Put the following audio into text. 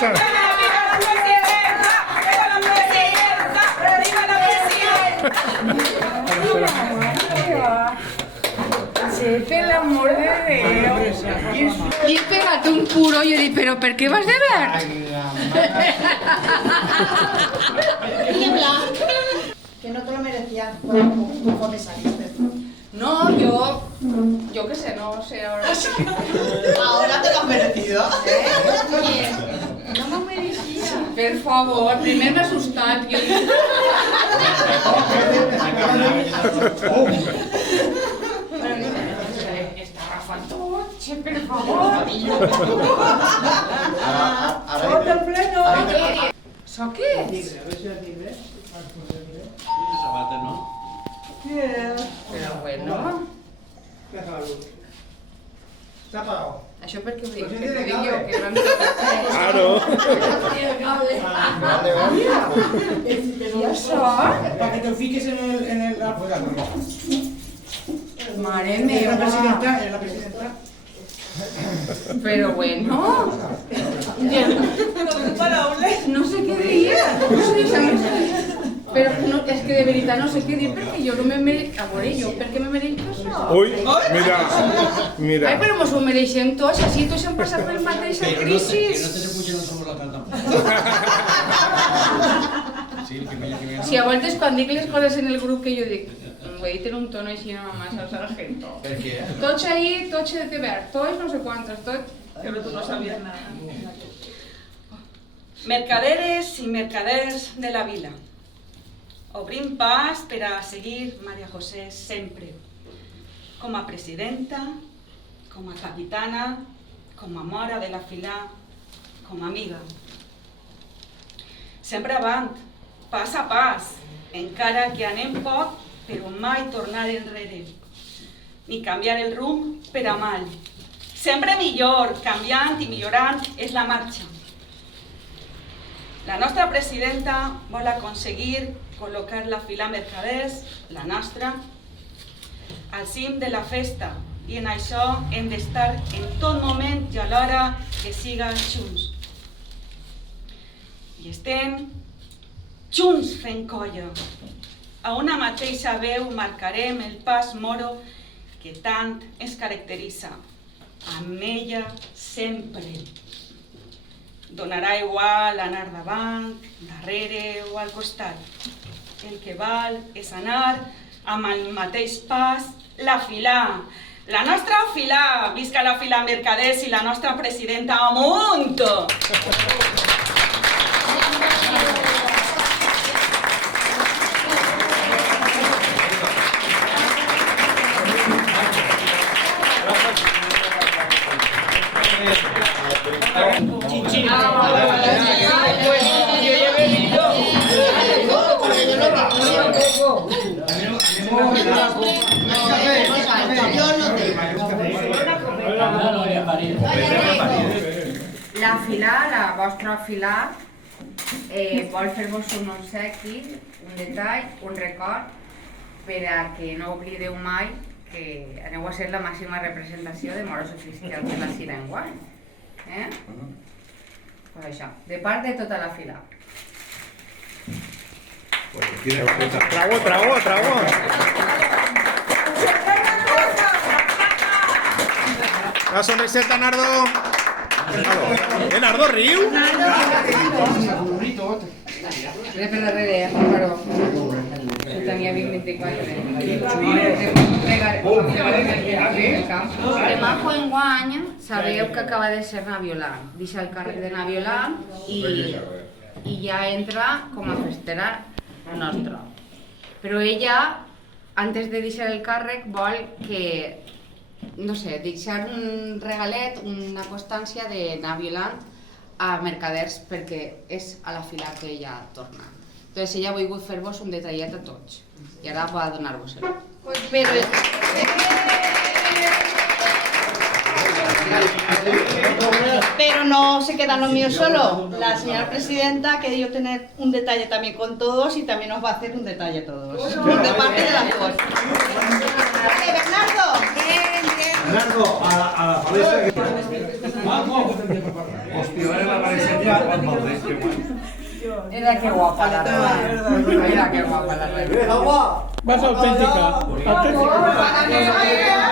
pasa? Sí, per l'amor de Déu. I he pegat un puro i he dit, però per què vas de verd? Y en blanco. Que no te lo merecías por saliste. No, yo qué sé, no sé ahora. Ahora te lo has merecido. Oye, No me merecía. per favor, primer m'he assustat. Jo dic, està agafant tot, che, per favor. Tot el pleno. Això què és? Sabata, no? Però bueno, Está apagado. això per què ho dic? Perquè ho dic jo, que no em toca. Claro. I això? Para que te fijes en el Mare Es la meva. presidenta, es la presidenta. Però bueno. No sé què dir. No sé dir. Però no, és que de veritat no sé què dir perquè jo no me mereix... A veure, jo per què me mereix això? Uy, mira, Ai, mira. però mos ho mereixem tots, així tots hem passat pel mateix Que no crisis. te se pugen los hombros la cara tampoco. Sí, que me... Si a voltes quan dic les coses en el grup que jo dic, ho he dit en un tono així nomás al sargento. ¿Por qué? Tots ahí, tots de ver, tots no sé cuántos, tots... Però tu no sabies nada. Mercaderes i mercaders de la vila. Obrim pas per a seguir Maria José sempre. Com a presidenta, com a capitana, com a mora de la filà, com a amiga. Sempre avant, pas a pas, encara que anem poc, però mai tornar enrere. Ni canviar el rumb per a mal. Sempre millor, canviant i millorant és la marxa. La nostra presidenta vol aconseguir col·locar la filà Mercaders, la nostra, al cim de la festa i en això hem d'estar en tot moment i alhora que siga junts. I estem junts fent colla. A una mateixa veu marcarem el pas moro que tant ens caracteritza. Amb ella sempre. Donarà igual anar davant, darrere o al costat. El que val és anar amb el mateix pas, la filà. La nostra filà, visca la filà Mercaders i la nostra presidenta amunt! La filà, la vostra filà, vol fer-vos un obsequi, un detall, un record, per a que no oblideu mai que aneu a ser la màxima representació de moros i cristians de la Sira enguany. Pues això, de part de tota la filà. Trago. La sonriseta, Nardo. Nardo riu? Era per darrere, però ho tenia 24. Demà enguany sabeu que acaba de ser Naviolant. Deixa el càrrec de Naviolant i ja entra com a festera nostra. Però ella, antes de deixar el càrrec, vol que, no sé, deixar un regalet, una constància de Naviolant a Mercaders perquè és a la fila que ella torna. Entonces ella ha volgut fer-vos un detallet a tots i ara va a donar-vos-el. Pero no se queda lo mío solo. La señora presidenta ha querido tener un detalle también con todos y también nos va a hacer un detalle a todos. De parte de las dos. Bernardo. Bernardo, a la Hòstia, la Marisenya quan me'l deix, que guai. Mira qué guapa la reina. Mira qué guapa la reina. Más auténtica. Auténtica.